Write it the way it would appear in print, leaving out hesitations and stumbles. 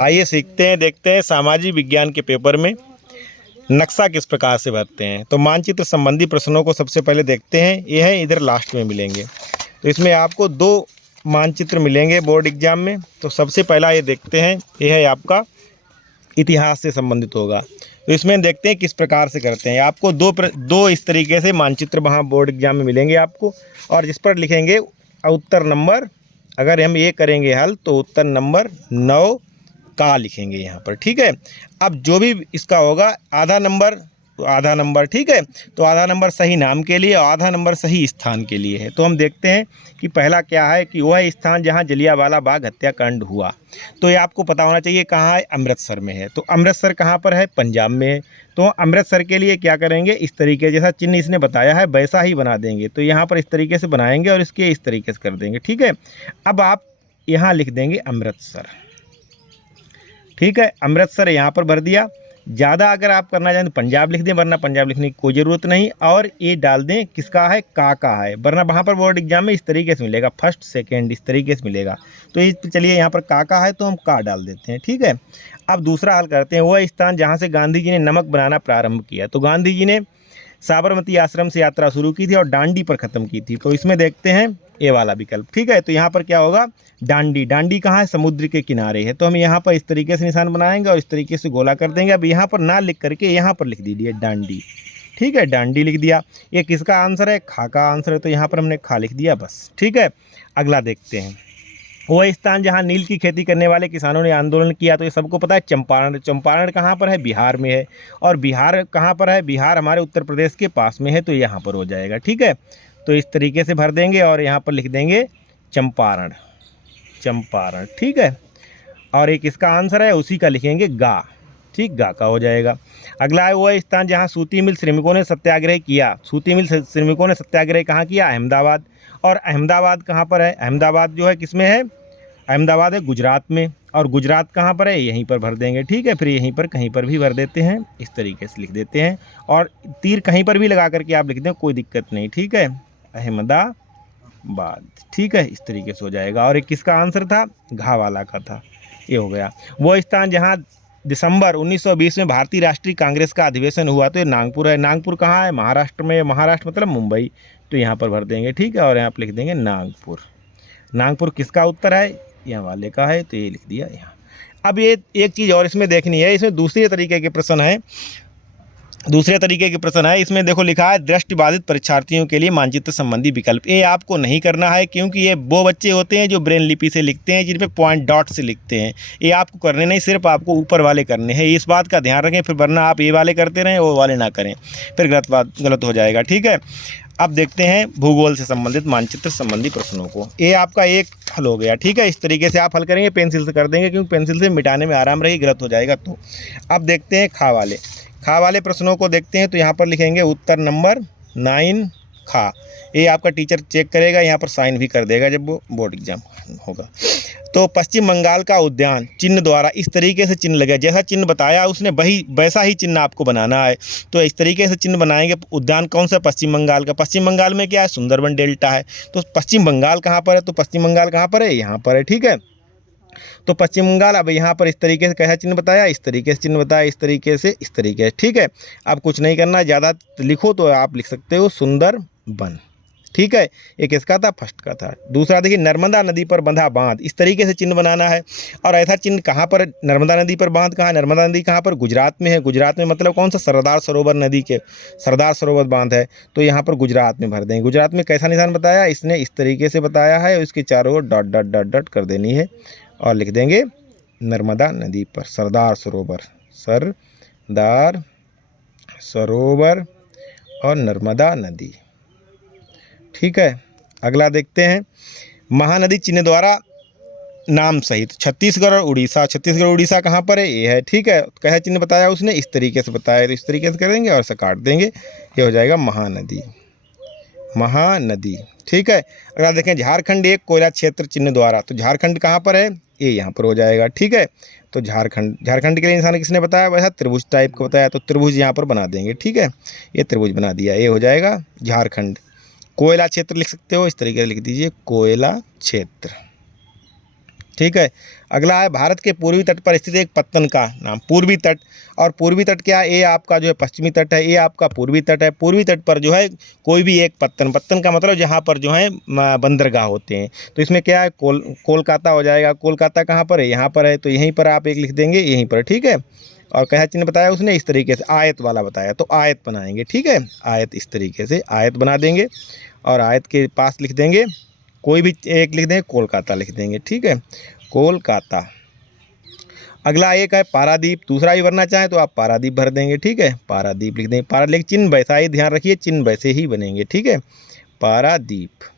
आइए सीखते हैं, देखते हैं सामाजिक विज्ञान के पेपर में नक्शा किस प्रकार से भरते हैं। तो मानचित्र संबंधी प्रश्नों को सबसे पहले देखते हैं। ये है इधर लास्ट में मिलेंगे। तो इसमें आपको 2 मानचित्र मिलेंगे बोर्ड एग्जाम में। तो सबसे पहला ये देखते हैं, ये है आपका इतिहास से संबंधित होगा। तो इसमें देखते हैं किस प्रकार से करते हैं। आपको दो इस तरीके से मानचित्र वहाँ बोर्ड एग्जाम में मिलेंगे आपको, और जिस पर लिखेंगे उत्तर नंबर, अगर हम ये करेंगे हल तो उत्तर नंबर 9 का लिखेंगे यहाँ पर, ठीक है। अब जो भी इसका होगा आधा नंबर, तो आधा नंबर, ठीक है। तो आधा नंबर सही नाम के लिए और आधा नंबर सही स्थान के लिए है। तो हम देखते हैं कि पहला क्या है कि वह स्थान जहाँ जलियांवाला बाग हत्याकांड हुआ। तो ये आपको पता होना चाहिए कहाँ है, अमृतसर में है। तो अमृतसर कहाँ पर है, पंजाब में है। तो अमृतसर के लिए क्या करेंगे, इस तरीके जैसा चिन्ह इसने बताया है वैसा ही बना देंगे। तो यहाँ पर इस तरीके से बनाएंगे और इसके इस तरीके से कर देंगे, ठीक है। अब आप यहाँ लिख देंगे अमृतसर, ठीक है। अमृतसर यहाँ पर भर दिया। ज़्यादा अगर आप करना चाहें तो पंजाब लिख दें, वरना पंजाब लिखने की कोई ज़रूरत नहीं। और ये डाल दें किसका है, का है, वरना वहाँ पर बोर्ड एग्जाम में इस तरीके से मिलेगा, फर्स्ट सेकंड इस तरीके से मिलेगा। तो इस चलिए यहाँ पर का है तो हम का डाल देते हैं, ठीक है। अब दूसरा हल करते हैं। वह स्थान जहाँ से गांधी जी ने नमक बनाना प्रारंभ किया। तो गांधी जी ने साबरमती आश्रम से यात्रा शुरू की थी और डांडी पर ख़त्म की थी। तो इसमें देखते हैं ये वाला विकल्प, ठीक है। तो यहाँ पर क्या होगा, डांडी। डांडी कहाँ है, समुद्र के किनारे है। तो हम यहाँ पर इस तरीके से निशान बनाएंगे और इस तरीके से गोला कर देंगे। अब यहाँ पर ना लिख करके यहाँ पर लिख दीजिए डांडी, ठीक है। डांडी लिख दिया। ये किसका आंसर है, खा का आंसर है। तो यहाँ पर हमने खा लिख दिया बस, ठीक है। अगला देखते हैं। वह स्थान जहाँ नील की खेती करने वाले किसानों ने आंदोलन किया। तो ये सबको पता है चंपारण। चंपारण कहाँ पर है, बिहार में है। और बिहार कहाँ पर है, बिहार हमारे उत्तर प्रदेश के पास में है। तो यहाँ पर हो जाएगा, ठीक है। तो इस तरीके से भर देंगे और यहाँ पर लिख देंगे चंपारण, चंपारण, ठीक है। और एक इसका आंसर है उसी का लिखेंगे गा, ठीक, गा का हो जाएगा। अगला है वह स्थान जहाँ सूती मिल श्रमिकों ने सत्याग्रह किया। सूती मिल श्रमिकों ने सत्याग्रह कहाँ किया, अहमदाबाद। और अहमदाबाद कहाँ पर है, अहमदाबाद जो है किसमें है, अहमदाबाद है गुजरात में। और गुजरात कहाँ पर है, यहीं पर भर देंगे, ठीक है। फिर यहीं पर कहीं पर भी भर देते हैं, इस तरीके से लिख देते हैं। और तीर कहीं पर भी लगा करके आप लिख दें, कोई दिक्कत नहीं, ठीक है। अहमदाबाद, ठीक है, इस तरीके से हो जाएगा। और एक किसका आंसर था, घा वाला का था, ये हो गया। वो स्थान जहाँ दिसंबर 1920 में भारतीय राष्ट्रीय कांग्रेस का अधिवेशन हुआ। तो ये नागपुर है। नागपुर कहाँ है, महाराष्ट्र में। महाराष्ट्र मतलब मुंबई। तो यहाँ पर भर देंगे, ठीक है। और यहाँ पर लिख देंगे नागपुर। नागपुर किसका उत्तर है, यहाँ वाले का है। तो ये लिख दिया यहाँ। अब ये एक चीज़ और इसमें देखनी है, इसमें दूसरे तरीके के प्रश्न है। इसमें देखो लिखा है दृष्टिबाधित परीक्षार्थियों के लिए मानचित्र संबंधी विकल्प। ये आपको नहीं करना है, क्योंकि ये वो बच्चे होते हैं जो ब्रेन लिपि से लिखते हैं, जिनपे पॉइंट डॉट से लिखते हैं। ये आपको करने नहीं, सिर्फ आपको ऊपर वाले करने हैं। इस बात का ध्यान रखें, फिर वरना आप ये वाले करते रहें वो वाले ना करें, फिर गलत हो जाएगा, ठीक है। अब देखते हैं भूगोल से संबंधित मानचित्र संबंधी प्रश्नों को। ये आपका एक हल हो गया, ठीक है। इस तरीके से आप हल करेंगे, पेंसिल से कर देंगे, क्योंकि पेंसिल से मिटाने में आराम रहेगी, गलत हो जाएगा तो। अब देखते हैं खा वाले प्रश्नों को देखते हैं। तो यहाँ पर लिखेंगे उत्तर नंबर 9 खा। ये आपका टीचर चेक करेगा, यहाँ पर साइन भी कर देगा जब वो बोर्ड एग्जाम होगा। तो पश्चिम बंगाल का उद्यान चिन्ह द्वारा इस तरीके से चिन्ह लगे, जैसा चिन्ह बताया उसने वही वैसा ही चिन्ह आपको बनाना है। तो इस तरीके से चिन्ह बनाएंगे। उद्यान कौन सा, पश्चिम बंगाल का। पश्चिम बंगाल में क्या है, सुंदरबन डेल्टा है। तो पश्चिम बंगाल कहाँ पर है, तो पश्चिम बंगाल कहाँ पर है, यहाँ पर है, ठीक है। तो पश्चिम बंगाल, अब यहाँ पर इस तरीके से कैसा चिन्ह बताया, इस तरीके से चिन्ह बताया, इस तरीके से, इस तरीके से, ठीक है। अब कुछ नहीं करना, ज़्यादा लिखो तो आप लिख सकते हो सुंदरबन, ठीक है। एक इसका था, फर्स्ट का था। दूसरा देखिए नर्मदा नदी पर बंधा बांध, इस तरीके से चिन्ह बनाना है। और ऐसा चिन्ह कहाँ पर, नर्मदा नदी पर बांध कहाँ, नर्मदा नदी कहाँ पर, गुजरात में है। गुजरात में मतलब कौन सा, सरदार सरोवर नदी के, सरदार सरोवर बांध है। तो यहाँ पर गुजरात में भर देंगे। गुजरात में कैसा निशान बताया, इसने इस तरीके से बताया है, और इसके चारों ओर डॉट डॉट डॉट डॉट कर देनी है और लिख देंगे नर्मदा नदी पर सरदार सरोवर, सरदार सरोवर और नर्मदा नदी, ठीक है। अगला देखते हैं महानदी चिन्ह द्वारा नाम सहित छत्तीसगढ़ और उड़ीसा। छत्तीसगढ़ उड़ीसा कहाँ पर है, ये है, ठीक है। कैसा चिन्ह बताया उसने, इस तरीके से बताया। तो इस तरीके से करेंगे और इसे काट देंगे, ये हो जाएगा महानदी, महानदी, ठीक है। अगला देखें झारखंड एक कोयला क्षेत्र चिन्ह द्वारा। तो झारखंड कहाँ पर है, ये यहाँ पर हो जाएगा, ठीक है। तो झारखंड के लिए इंसान किसने बताया, वैसा त्रिभुज टाइप का बताया। तो त्रिभुज यहाँ पर बना देंगे, ठीक है। ये त्रिभुज बना दिया, ये हो जाएगा झारखंड। कोयला क्षेत्र लिख सकते हो, इस तरीके से लिख दीजिए कोयला क्षेत्र, ठीक है। अगला है भारत के पूर्वी तट पर स्थित एक पत्तन का नाम। पूर्वी तट, और पूर्वी तट क्या है, ये आपका जो है पश्चिमी तट है, ये आपका पूर्वी तट है। पूर्वी तट पर जो है कोई भी एक पत्तन, पत्तन का मतलब जहाँ पर जो है बंदरगाह होते हैं। तो इसमें क्या है, कोलकाता हो जाएगा। कोलकाता कहाँ पर है, यहाँ पर है, तो यहीं पर आप एक लिख देंगे, यहीं पर, ठीक है। और क्या चिन्ह बताया उसने, इस तरीके से आयत वाला बताया, तो आयत बनाएंगे, ठीक है। आयत, इस तरीके से आयत बना देंगे, और आयत के पास लिख देंगे, कोई भी एक लिख देंगे, कोलकाता लिख देंगे, ठीक है, कोलकाता। अगला एक है पारादीप। दूसरा भी भरना चाहें तो आप पारादीप भर देंगे, ठीक है, पारादीप लिख देंगे। लेकिन चिन्ह वैसा ही ध्यान रखिए, चिन्ह वैसे ही बनेंगे, ठीक है, पारादीप।